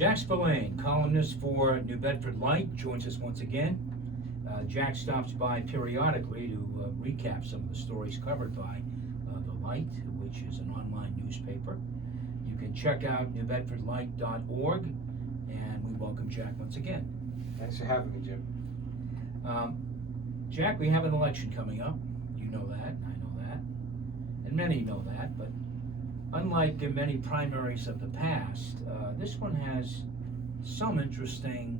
Jack Spillane, columnist for New Bedford Light, joins us once again. Jack stops by periodically to recap some of the stories covered by the Light, which is an online newspaper. You can check out newbedfordlight.org, and we welcome Jack once again. Thanks for having me, Jim. Jack, we have an election coming up. You know that, I know that, and many know that, but unlike many primaries of the past, this one has some interesting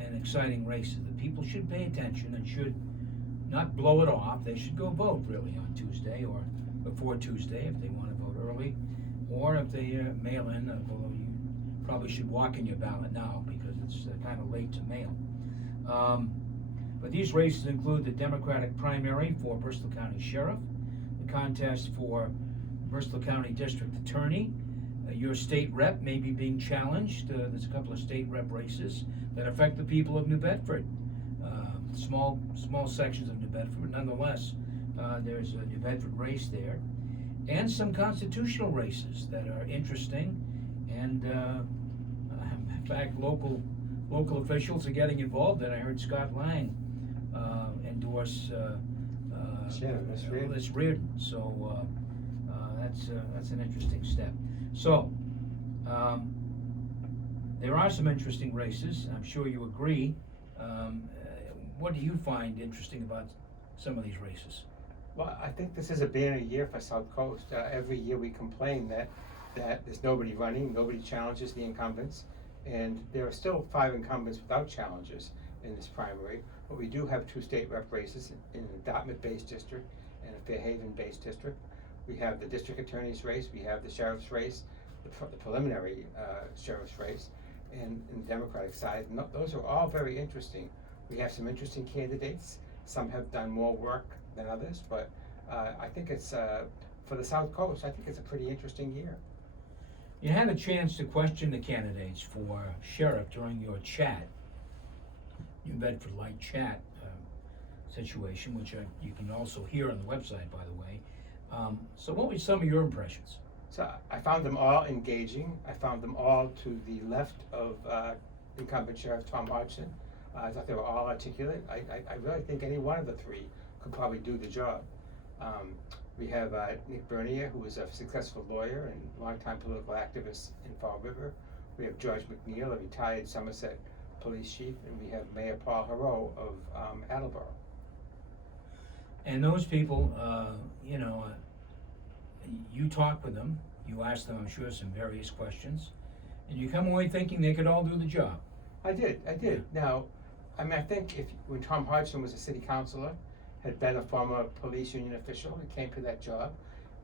and exciting races that people should pay attention and should not blow it off. They should go vote really on Tuesday or before Tuesday if they want to vote early, or if they mail in, although you probably should walk in your ballot now because it's kind of late to mail. But these races include the Democratic primary for Bristol County Sheriff, the contest for Bristol County District Attorney. Your state rep may be being challenged. There's a couple of state rep races that affect the people of New Bedford. Small sections of New Bedford, but nonetheless, there's a New Bedford race there. And some constitutional races that are interesting. And in fact, local officials are getting involved. And I heard Scott Lang endorse Liz Reardon. So that's an interesting step. So there are some interesting races. I'm sure you agree. What do you find interesting about some of these races? Well, I think this is a banner year for South Coast. Every year we complain that there's nobody running, nobody challenges the incumbents, and there are still 5 incumbents without challenges in this primary. But we do have 2 state rep races in a Dartmouth-based district and a Fairhaven-based district. We have the district attorney's race, we have the sheriff's race, the preliminary sheriff's race, and the Democratic side. And those are all very interesting. We have some interesting candidates. Some have done more work than others, but I think it's, for the South Coast, I think it's a pretty interesting year. You had a chance to question the candidates for sheriff during your chat, New Bedford Light chat situation, which you can also hear on the website, by the way. So what were some of your impressions? So I found them all engaging. I found them all to the left of incumbent Sheriff Tom Hodgson. I thought they were all articulate. I really think any one of the 3 could probably do the job. We have Nick Bernier, who was a successful lawyer and longtime political activist in Fall River. We have George McNeil, a retired Somerset police chief, and we have Mayor Paul Heroux of Attleboro. And those people, you talk with them, you ask them, I'm sure, some various questions, and you come away thinking they could all do the job. I did. Now, I think when Tom Hodgson was a city councilor, had been a former police union official and came to that job,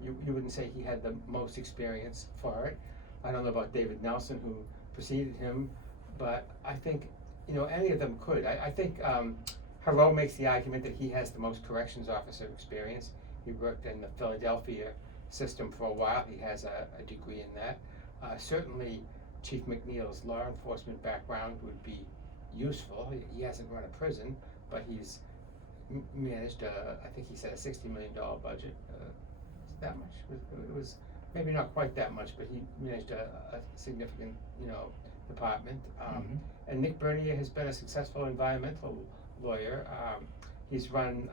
you wouldn't say he had the most experience for it. I don't know about David Nelson, who preceded him, but I think, any of them could. I think Heroux makes the argument that he has the most corrections officer experience. He worked in the Philadelphia system for a while. He has a degree in that. Certainly, Chief McNeil's law enforcement background would be useful. He hasn't run a prison, but he's managed, I think he said, a $60 million budget. That much? It was maybe not quite that much, but he managed a significant, department. And Nick Bernier has been a successful environmental lawyer. He's run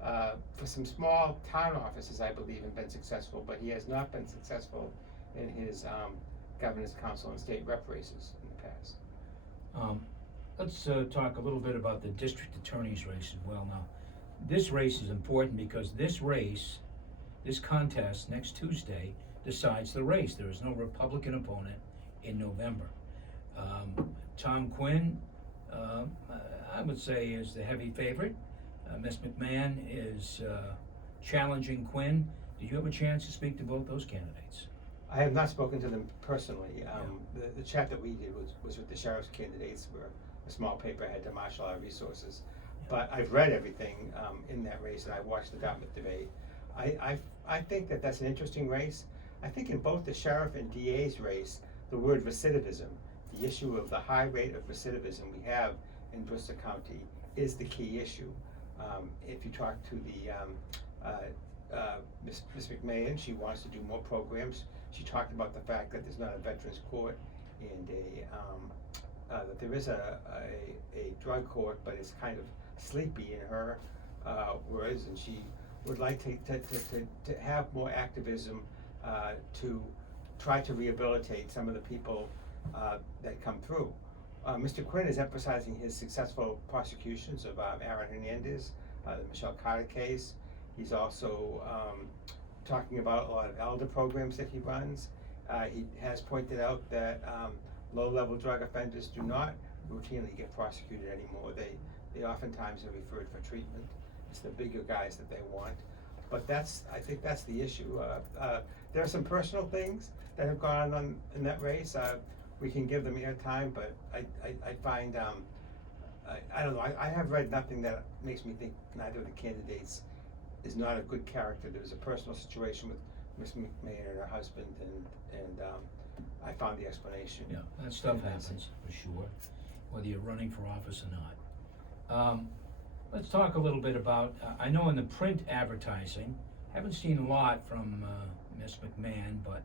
for some small town offices, I believe, and been successful, but he has not been successful in his governor's council and state rep races in the past. Let's talk a little bit about the district attorney's race as well. Now, this race is important because this contest next Tuesday decides the race. There is no Republican opponent in November. Tom Quinn, I would say, is the heavy favorite. Ms. McMahon is challenging Quinn. Did you have a chance to speak to both those candidates? I have not spoken to them personally. The chat that we did was with the sheriff's candidates. We're a small paper, had to marshal our resources. But I've read everything in that race, and I watched the Dartmouth debate. I think that's an interesting race. I think in both the sheriff and DA's race, the word recidivism, the issue of the high rate of recidivism we have in Bristol County, is the key issue. If you talk to Ms. McMahon, she wants to do more programs. She talked about the fact that there's not a veterans court and that there is a drug court, but it's kind of sleepy in her words, and she would like to have more activism to try to rehabilitate some of the people that come through. Mr. Quinn is emphasizing his successful prosecutions of Aaron Hernandez, the Michelle Carter case. He's also talking about a lot of elder programs that he runs. He has pointed out that low-level drug offenders do not routinely get prosecuted anymore. They oftentimes are referred for treatment. It's the bigger guys that they want. But I think that's the issue. There are some personal things that have gone on in that race. We can give them airtime, but I find, I don't know, I have read nothing that makes me think neither of the candidates is not a good character. There was a personal situation with Ms. McMahon and her husband, and I found the explanation. Yeah, that stuff happens, for sure, whether you're running for office or not. Let's talk a little bit about, I know in the print advertising, haven't seen a lot from Ms. McMahon, but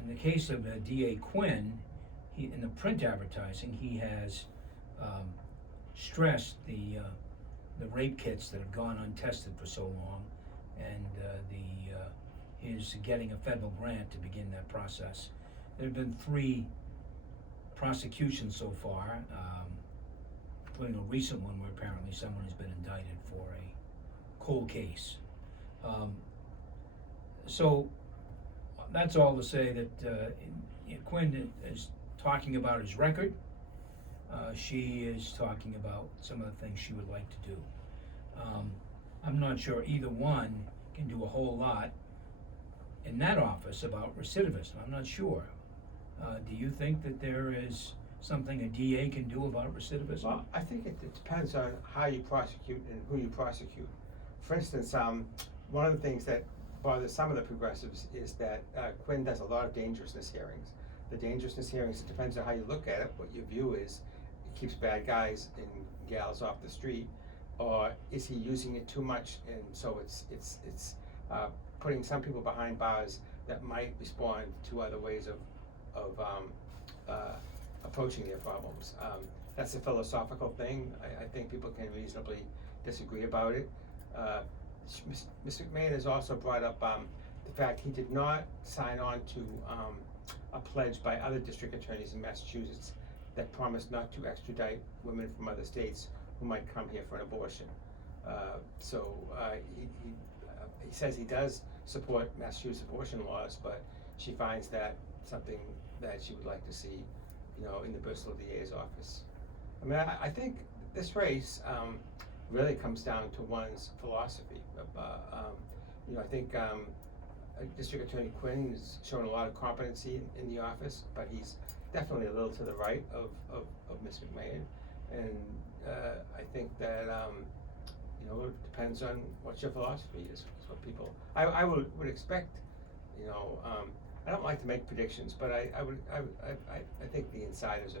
in the case of D.A. Quinn, in the print advertising, he has stressed the rape kits that have gone untested for so long, and his getting a federal grant to begin that process. There have been 3 prosecutions so far, including a recent one where apparently someone has been indicted for a cold case. So that's all to say that Quinn is talking about his record. She is talking about some of the things she would like to do. I'm not sure either one can do a whole lot in that office about recidivism. I'm not sure. Do you think that there is something a DA can do about recidivism? Well, I think it depends on how you prosecute and who you prosecute. For instance, one of the things that bothers some of the progressives is that Quinn does a lot of dangerousness hearings. The dangerousness hearings, it depends on how you look at it. What your view is, it keeps bad guys and gals off the street, or is he using it too much, and so it's putting some people behind bars that might respond to other ways of approaching their problems. That's a philosophical thing. I think people can reasonably disagree about it. Mr. McMahon has also brought up the fact he did not sign on to a pledge by other district attorneys in Massachusetts that promised not to extradite women from other states who might come here for an abortion. He says he does support Massachusetts abortion laws, but she finds that something that she would like to see, in the Bristol DA's office. I mean, I think this race really comes down to one's philosophy. I think District Attorney Quinn has shown a lot of competency in the office, but he's definitely a little to the right of Ms. McMahon, and I think that it depends on what your philosophy is. What people, I would expect, I don't like to make predictions, but I think the insiders, the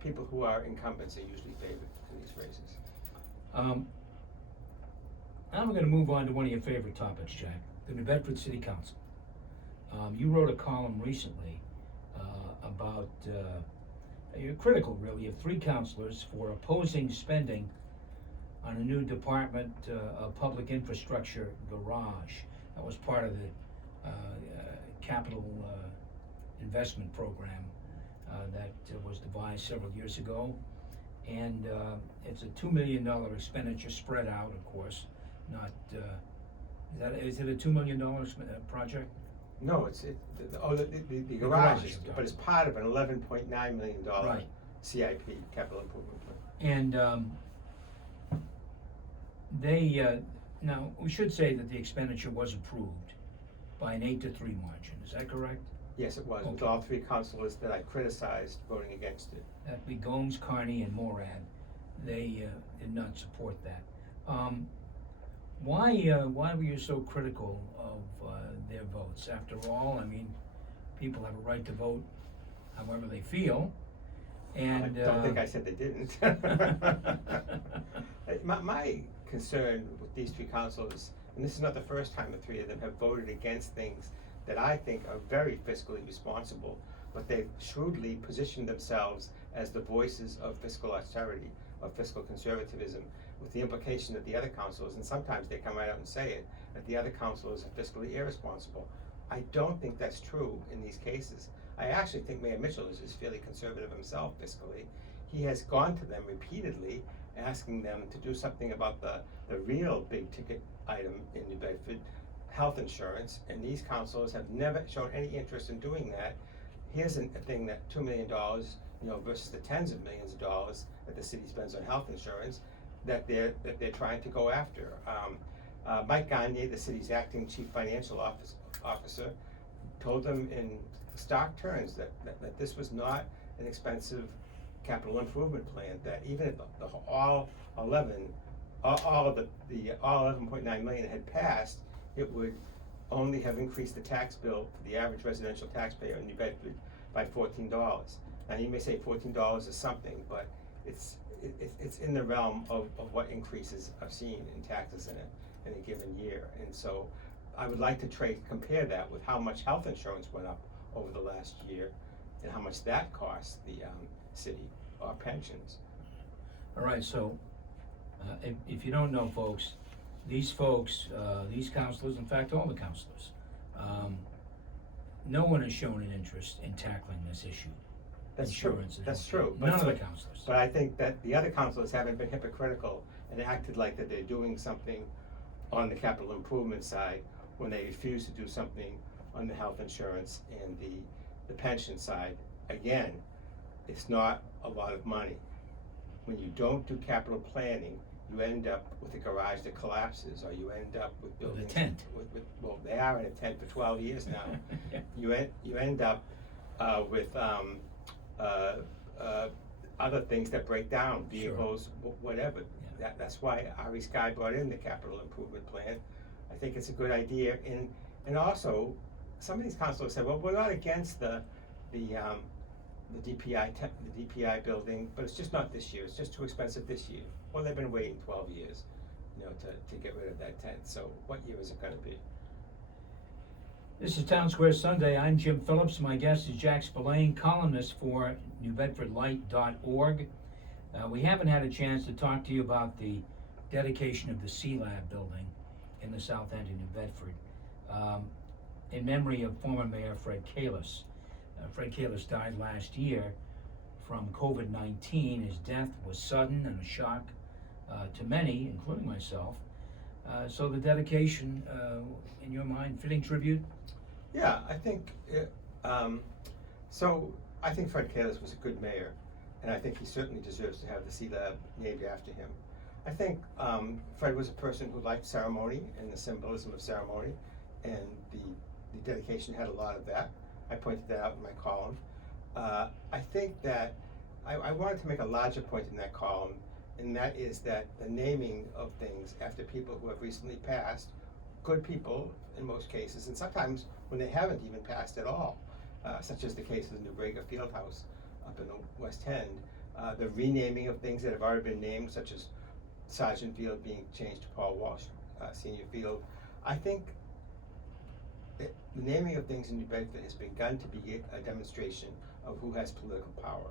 people who are incumbents, are usually favored in these races. Now we're going to move on to one of your favorite topics, Jack, the New Bedford City Council. You wrote a column recently about, you're critical really of 3 councilors for opposing spending on a new Department of Public Infrastructure garage. That was part of the capital investment program that was devised several years ago. And it's a $2 million expenditure spread out, of course. Not is it a $2 million project? No, the garage is, but it's part of an $11.9 million right. CIP, capital improvement plan. And now we should say that the expenditure was approved by an 8-3 margin. Is that correct? Yes, it was, okay. With all 3 councilors that I criticized voting against it. That'd be Gomes, Carney, and Morad. They did not support that. Why were you so critical of their votes? After all, I mean, people have a right to vote however they feel. And I don't think I said they didn't. My concern with these 3 councilors, and this is not the first time the 3 of them have voted against things that I think are very fiscally responsible, but they've shrewdly positioned themselves as the voices of fiscal austerity, of fiscal conservatism, with the implication that the other councilors, and sometimes they come right out and say it, that the other councilors are fiscally irresponsible. I don't think that's true in these cases. I actually think Mayor Mitchell is fairly conservative himself fiscally. He has gone to them repeatedly, asking them to do something about the real big ticket item in New Bedford, health insurance, and these councilors have never shown any interest in doing that. Here's a thing that $2 million, versus the tens of millions of dollars that the city spends on health insurance, that they're trying to go after. Mike Gagne, the city's acting chief financial officer, told them in stark terms that this was not an expensive capital improvement plan, that even if all 11.9 million had passed, it would only have increased the tax bill for the average residential taxpayer in New Bedford by $14. Now you may say $14 is something, but it's in the realm of what increases are seen in taxes in a given year. And so I would like to compare that with how much health insurance went up over the last year and how much that cost the city, or pensions. All right, so if you don't know, these councilors, in fact, all the councilors, no one has shown an interest in tackling this issue. That's true. That's true. None of the councilors. But I think that the other councilors haven't been hypocritical and acted like that they're doing something on the capital improvement side when they refuse to do something on the health insurance and the pension side. Again, it's not a lot of money. When you don't do capital planning, you end up with a garage that collapses, or you end up with buildings with a tent. Well, they are in a tent for 12 years now. Yeah. You end up with other things that break down, vehicles, sure. Whatever. Yeah. That's why Ari Sky brought in the capital improvement plan. I think it's a good idea, and also some of these councilors said, well, we're not against the DPI building, but it's just not this year. It's just too expensive this year. Well, they've been waiting 12 years, to get rid of that tent. So what year is it going to be? This is Town Square Sunday. I'm Jim Phillips. My guest is Jack Spillane, columnist for NewBedfordLight.org. We haven't had a chance to talk to you about the dedication of the C-Lab building in the south end of New Bedford, in memory of former Mayor Fred Kalis. Fred Kalis died last year from COVID-19. His death was sudden and a shock to many, including myself. So the dedication, in your mind, fitting tribute? Yeah, I think I think Fred Kalis was a good mayor, and I think he certainly deserves to have the C-Lab named after him. I think Fred was a person who liked ceremony and the symbolism of ceremony, and the dedication had a lot of that. I pointed that out in my column. I think that I wanted to make a larger point in that column, and that is that the naming of things after people who have recently passed, good people in most cases, and sometimes when they haven't even passed at all, such as the case of the New Braga Fieldhouse up in the West End, the renaming of things that have already been named, such as Sergeant Field being changed to Paul Walsh Senior Field. I think the naming of things in New Bedford has begun to be a demonstration of who has political power.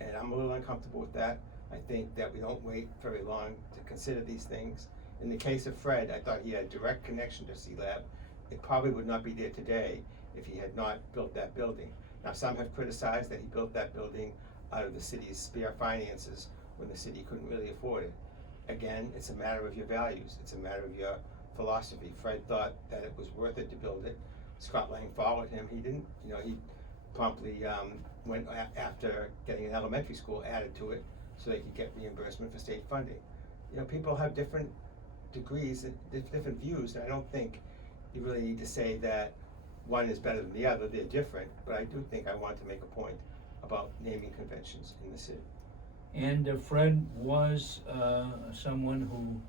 And I'm a little uncomfortable with that. I think that we don't wait very long to consider these things. In the case of Fred, I thought he had a direct connection to C-Lab. It probably would not be there today if he had not built that building. Now, some have criticized that he built that building out of the city's spare finances when the city couldn't really afford it. Again, it's a matter of your values. It's a matter of your philosophy. Fred thought that it was worth it to build it. Scott Lang followed him. He didn't, he promptly went after getting an elementary school added to it so they could get reimbursement for state funding. People have different degrees and different views, and I don't think you really need to say that one is better than the other. They're different, but I do think I want to make a point about naming conventions in the city. And Fred was someone who,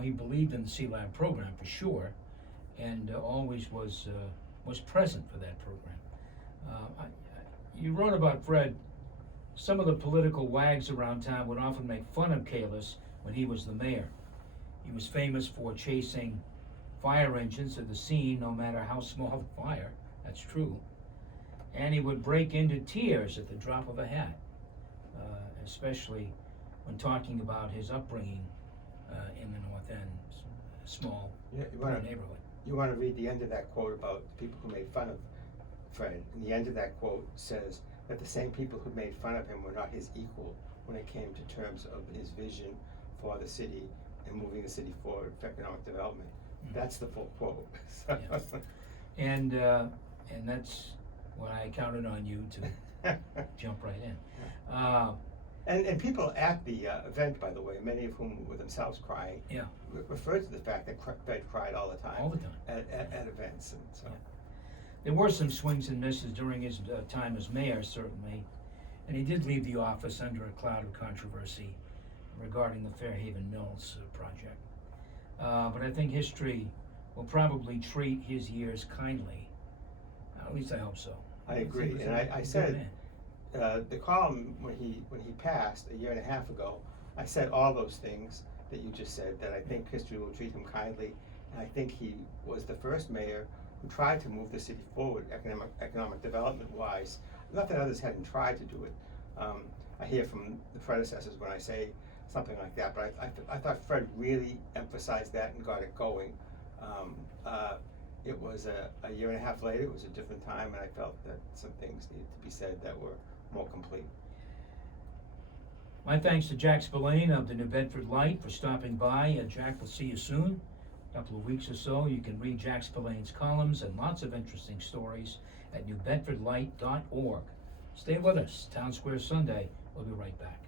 he believed in the C-Lab program for sure, and always was present for that program. You wrote about Fred. Some of the political wags around town would often make fun of Kalis when he was the mayor. He was famous for chasing fire engines to the scene, no matter how small the fire, That's true. And he would break into tears at the drop of a hat, especially when talking about his upbringing in the North End, small neighborhood. You want to read the end of that quote about people who made fun of Fred, and the end of that quote says that the same people who made fun of him were not his equal when it came to terms of his vision for the city and moving the city forward for economic development. Mm-hmm. That's the full quote. And that's when I counted on you to jump right in. And people at the event, by the way, many of whom were themselves crying, referred to the fact that Fred cried all the time. All the time. At events, and so. Yeah. There were some swings and misses during his time as mayor, certainly, and he did leave the office under a cloud of controversy regarding the Fairhaven Mills project. But I think history will probably treat his years kindly. At least I hope so. I agree, and I said the column when he passed a year and a half ago, I said all those things that you just said, that I think history will treat him kindly, and I think he was the first mayor who tried to move the city forward economic development wise. Not that others hadn't tried to do it. I hear from the predecessors when I say something like that, but I thought Fred really emphasized that and got it going. It was a year and a half later, it was a different time, and I felt that some things needed to be said that were more complete. My thanks to Jack Spillane of the New Bedford Light for stopping by. Jack, will see you soon. A couple of weeks or so. You can read Jack Spillane's columns and lots of interesting stories at newbedfordlight.org. Stay with us. Town Square Sunday. We'll be right back.